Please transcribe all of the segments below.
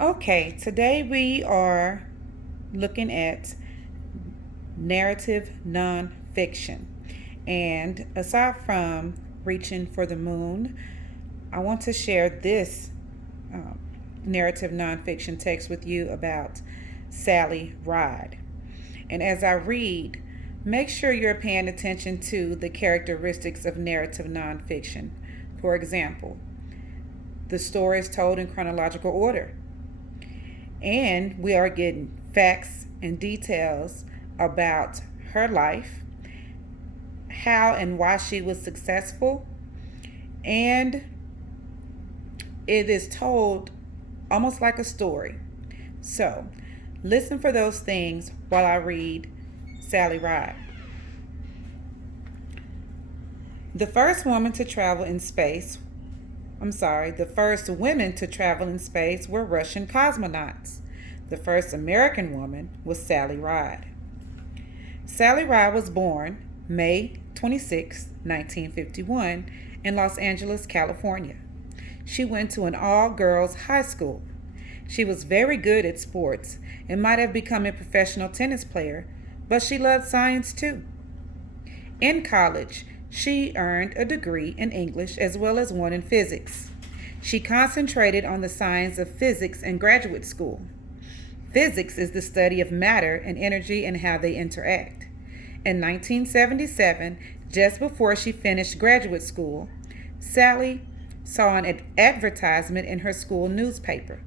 Okay, today we are looking at narrative nonfiction. And aside from Reaching for the Moon, I want to share this um, narrative nonfiction text with you about Sally Ride. And as I read, make sure you're paying attention to the characteristics of narrative nonfiction. For example, the story is told in chronological order, and we are getting facts and details about her life, how and why she was successful, and it is told almost like a story. So, listen for those things while I read Sally Ride. The first woman to travel in space the first women to travel in space were Russian cosmonauts. The first American woman was Sally Ride. Sally Ride was born May 26, 1951, in Los Angeles, California. She went to an all-girls high school. She was very good at sports and might have become a professional tennis player, but she loved science too. In college, she earned a degree in English as well as one in physics. She concentrated on the science of physics in graduate school. Physics is the study of matter and energy and how they interact. In 1977, just before she finished graduate school, Sally saw an advertisement in her school newspaper.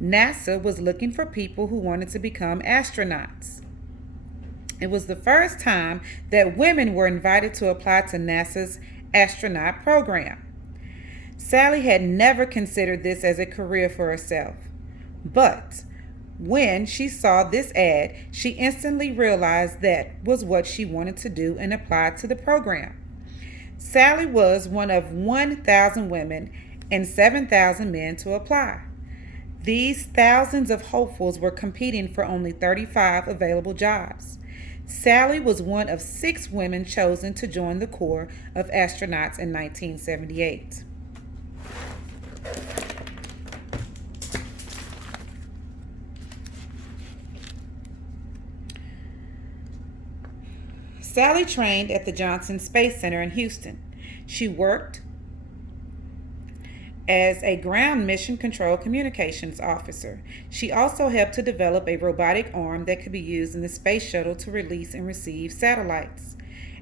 NASA was looking for people who wanted to become astronauts. It was the first time that women were invited to apply to NASA's astronaut program. Sally had never considered this as a career for herself. But when she saw this ad, she instantly realized that was what she wanted to do and applied to the program. Sally was one of 1,000 women and 7,000 men to apply. These thousands of hopefuls were competing for only 35 available jobs. Sally was one of 6 women chosen to join the Corps of Astronauts in 1978. Sally trained at the Johnson Space Center in Houston. She worked as a ground mission control communications officer. She also helped to develop a robotic arm that could be used in the space shuttle to release and receive satellites.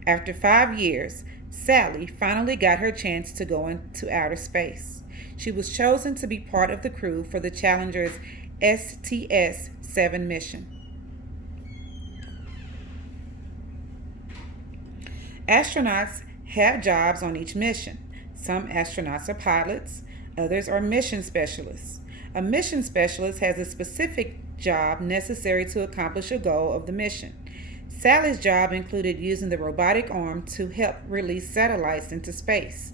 After 5 years, Sally finally got her chance to go into outer space. She was chosen to be part of the crew for the Challenger's STS-7 mission. Astronauts have jobs on each mission. Some astronauts are pilots, others are mission specialists. A mission specialist has a specific job necessary to accomplish a goal of the mission. Sally's job included using the robotic arm to help release satellites into space.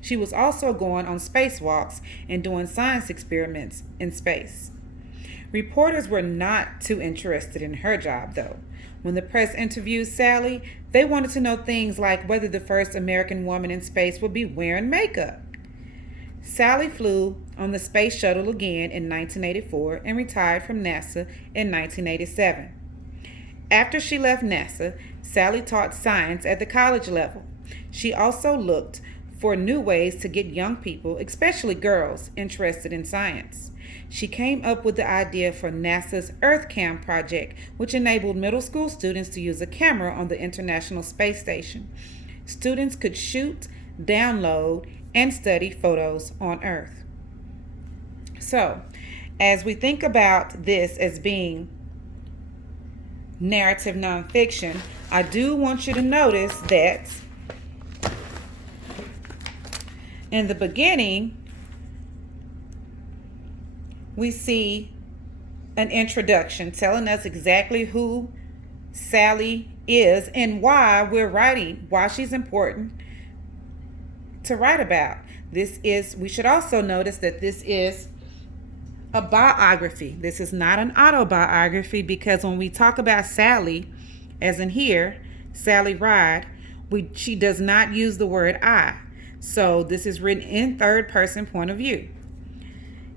She was also going on spacewalks and doing science experiments in space. Reporters were not too interested in her job, though. When the press interviewed Sally, they wanted to know things like whether the first American woman in space would be wearing makeup. Sally flew on the space shuttle again in 1984 and retired from NASA in 1987. After she left NASA, Sally taught science at the college level. She also looked for new ways to get young people, especially girls, interested in science. She came up with the idea for NASA's EarthCam project, which enabled middle school students to use a camera on the International Space Station. Students could shoot, download, and study photos on Earth. So, as we think about this as being narrative nonfiction, I do want you to notice that in the beginning, we see an introduction telling us exactly who Sally is and why we're writing, why she's important to write about. We should also notice that this is a biography. This is not an autobiography, because when we talk about Sally, as in here, Sally Ride, she does not use the word I. So this is written in third person point of view.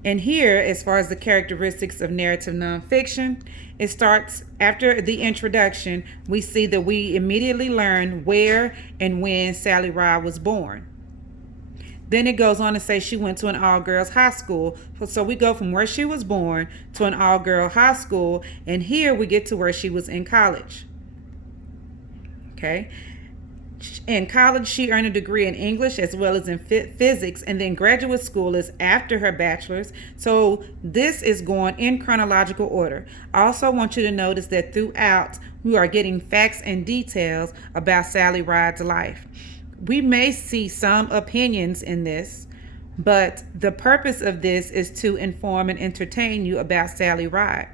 And here, as far as the characteristics of narrative nonfiction, it starts after the introduction. We see that we immediately learn where and when Sally Ride was born. Then it goes on to say she went to an all-girls high school. So we go from where she was born to an all-girl high school, and here we get to where she was in college. Okay. In college, she earned a degree in English as well as in physics, and then graduate school is after her bachelor's. So this is going in chronological order. I also want you to notice that throughout, we are getting facts and details about Sally Ride's life. We may see some opinions in this, but the purpose of this is to inform and entertain you about Sally Ride.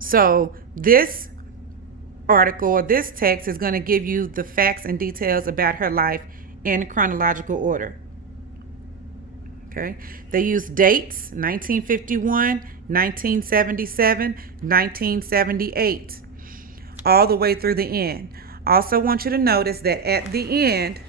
So this article or this text is going to give you the facts and details about her life in chronological order. Okay. They use dates: 1951, 1977, 1978, all the way through the end. Also want you to notice that at the end,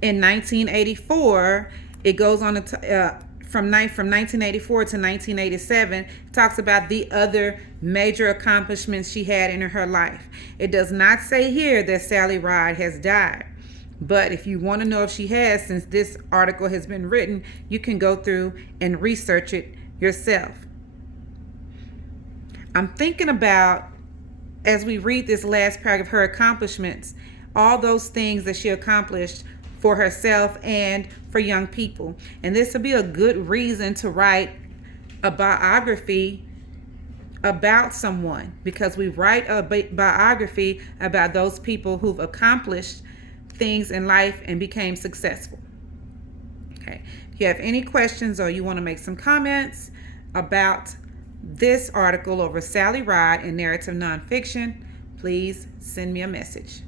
in 1984, it goes on to from 1984 to 1987, talks about the other major accomplishments she had in her life. It does not say here that Sally Ride has died, but if you want to know if she has, since this article has been written, you can go through and research it yourself. I'm thinking about, as we read this last paragraph, her accomplishments, all those things that she accomplished for herself and for young people. And this would be a good reason to write a biography about someone, because we write a biography about those people who've accomplished things in life and became successful. Okay. If you have any questions or you want to make some comments about this article over Sally Ride in narrative nonfiction, please send me a message.